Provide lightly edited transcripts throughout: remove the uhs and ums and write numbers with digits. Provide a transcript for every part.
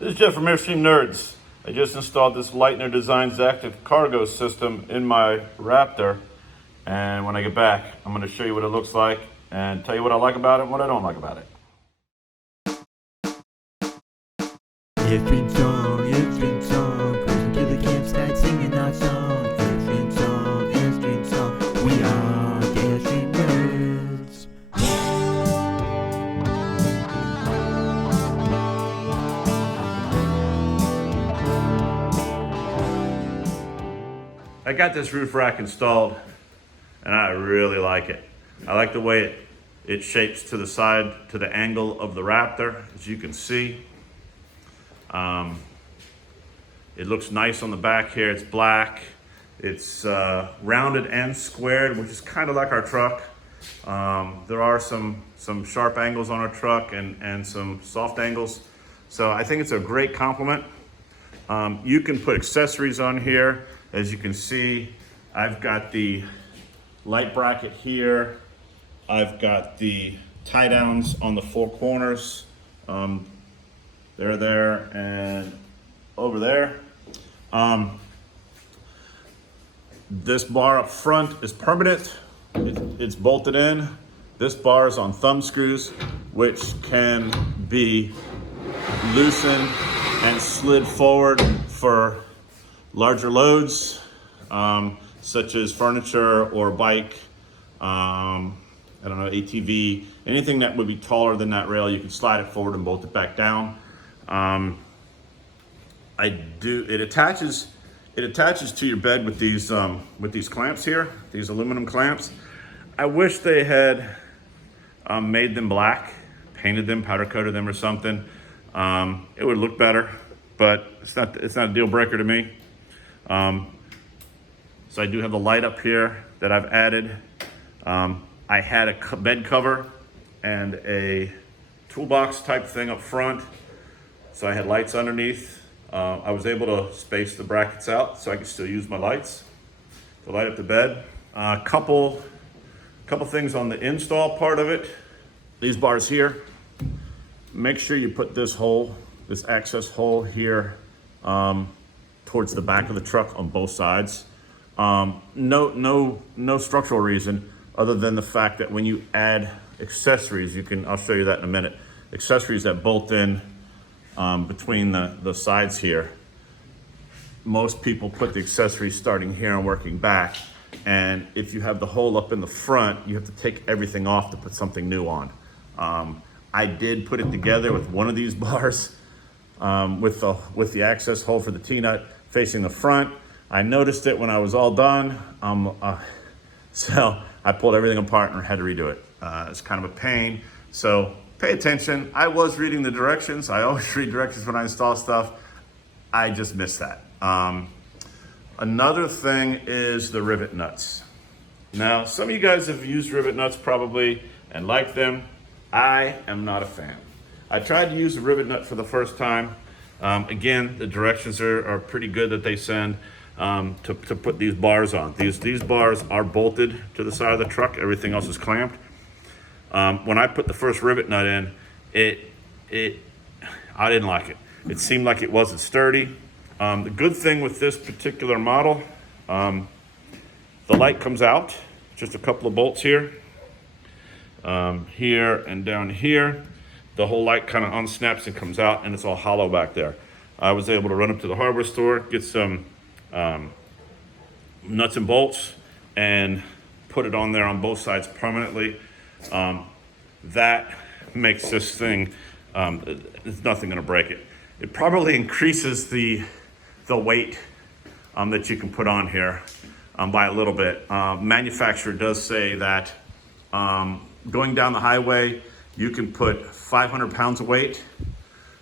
This is Jeff from Airstream Nerds. I just installed this Leitner Designs active cargo system in my Raptor, and when I get back, I'm going to show you what it looks like and tell you what I like about it and what I don't like about it. Airstream song, cruising to the campsite singing our song. Airstream song, we are the Airstream Nerds. I got this roof rack installed and I really like it. I like the way it shapes to the side, to the angle of the Raptor, as you can see. It looks nice on the back here. It's black. It's rounded and squared, which is kind of like our truck. There are some sharp angles on our truck and some soft angles. So I think it's a great complement. You can put accessories on here. As you can see, I've got the light bracket here. I've got the tie downs on the four corners. They're there and over there. This bar up front is permanent. It's bolted in. This bar is on thumb screws, which can be loosened and slid forward for larger loads, such as furniture or bike, I don't know, ATV, anything that would be taller than that rail, you can slide it forward and bolt it back down. It attaches to your bed with these clamps here, these aluminum clamps. I wish they had made them black, painted them, powder coated them or something. It would look better, but it's not a deal breaker to me. So I do have the light up here that I've added. I had a bed cover and a toolbox type thing up front. So I had lights underneath. I was able to space the brackets out so I could still use my lights to light up the bed. Couple things on the install part of it. These bars here, make sure you put this access hole here towards the back of the truck on both sides. No structural reason other than the fact that when you add accessories, I'll show you that in a minute, accessories that bolt in between the sides here. Most people put the accessories starting here and working back. And if you have the hole up in the front, you have to take everything off to put something new on. I did put it together with one of these bars with the access hole for the T-nut facing the front. I noticed it when I was all done. So I pulled everything apart and had to redo it. It's kind of a pain. So pay attention. I was reading the directions. I always read directions when I install stuff. I just missed that. Another thing is the Rivet Nuts. Now, some of you guys have used Rivet Nuts probably and like them. I am not a fan. I tried to use the Rivet Nut for the first time. Again, the directions are pretty good that they send to put these bars on. These bars are bolted to the side of the truck. Everything else is clamped. When I put the first Rivet Nut in, I didn't like it. It seemed like it wasn't sturdy. The good thing with this particular model, the light comes out, just a couple of bolts here, here and down here. The whole light kind of unsnaps and comes out, and it's all hollow back there. I was able to run up to the hardware store, get some nuts and bolts, and put it on there on both sides permanently. That makes this thing, there's nothing gonna break it. It probably increases the weight that you can put on here by a little bit. Manufacturer does say that going down the highway, you can put 500 pounds of weight.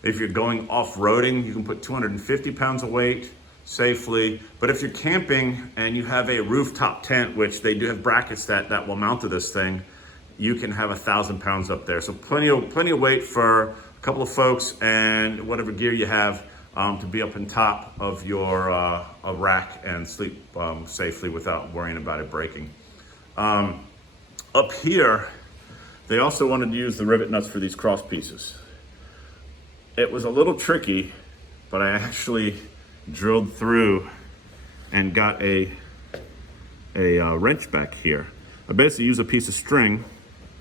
If you're going off-roading, you can put 250 pounds of weight safely. But if you're camping and you have a rooftop tent, which they do have brackets that will mount to this thing, you can have 1,000 pounds up there. So plenty of weight for a couple of folks and whatever gear you have to be up on top of your a rack and sleep safely without worrying about it breaking. Up here, they also wanted to use the rivet nuts for these cross pieces. It was a little tricky but I actually drilled through and got a wrench back here. I basically used a piece of string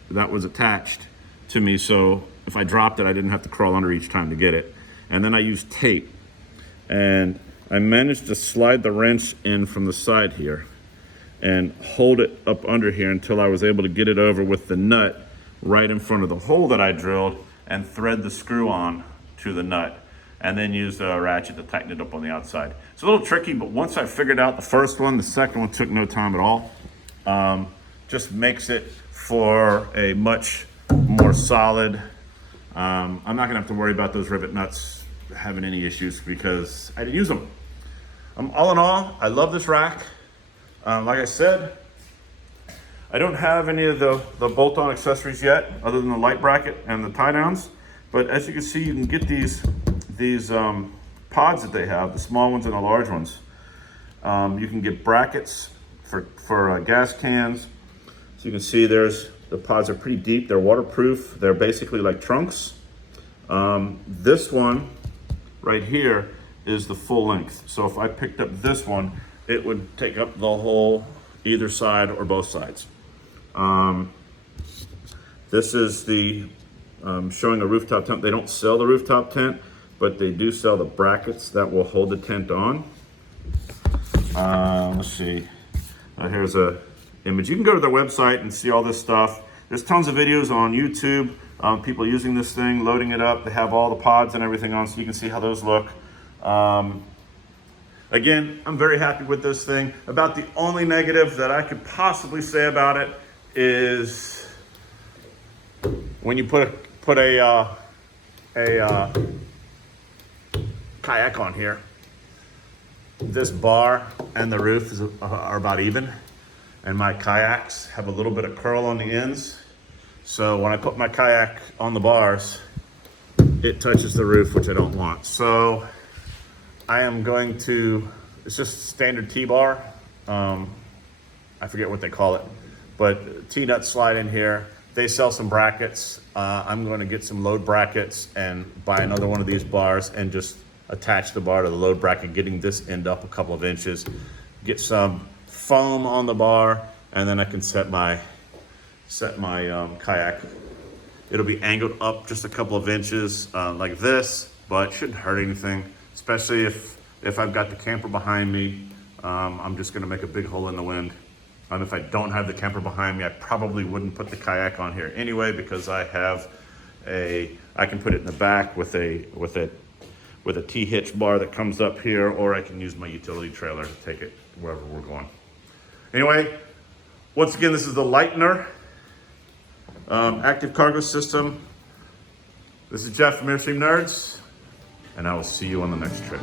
that was attached to me, so if I dropped it, I didn't have to crawl under each time to get it. And then I used tape, and I managed to slide the wrench in from the side here and hold it up under here until I was able to get it over with the nut right in front of the hole that I drilled and thread the screw on to the nut, and then use a ratchet to tighten it up on the outside. It's a little tricky, but once I figured out the first one, the second one took no time at all. Just makes it for a much more solid. I'm not gonna have to worry about those rivet nuts having any issues because I didn't use them. All in all, I love this rack. Like I said, I don't have any of the bolt-on accessories yet, other than the light bracket and the tie downs. But as you can see, you can get these pods that they have, the small ones and the large ones. You can get brackets for gas cans. So you can see the pods are pretty deep. They're waterproof. They're basically like trunks. This one right here is the full length. So if I picked up this one, it would take up the whole, either side or both sides. This is the showing a rooftop tent. They don't sell the rooftop tent, but they do sell the brackets that will hold the tent on. Let's see. Here's a image. You can go to their website and see all this stuff. There's tons of videos on YouTube, people using this thing, loading it up. They have all the pods and everything on, so you can see how those look. Again, I'm very happy with this thing. About the only negative that I could possibly say about it is when you put a kayak on here, this bar and the roof are about even, and my kayaks have a little bit of curl on the ends. So when I put my kayak on the bars, it touches the roof, which I don't want. So I am going to, it's just standard T-bar. I forget what they call it, but T-nut slide in here. They sell some brackets. I'm going to get some load brackets and buy another one of these bars and just attach the bar to the load bracket, getting this end up a couple of inches. Get some foam on the bar, and then I can set my kayak. It'll be angled up just a couple of inches like this, but shouldn't hurt anything, especially if I've got the camper behind me. I'm just gonna make a big hole in the wind. If I don't have the camper behind me, I probably wouldn't put the kayak on here anyway, because I can put it in the back with a T-hitch bar that comes up here, or I can use my utility trailer to take it wherever we're going. Anyway, once again, this is the Leitner active cargo system. This is Jeff from Airstream Nerds, and I will see you on the next trip.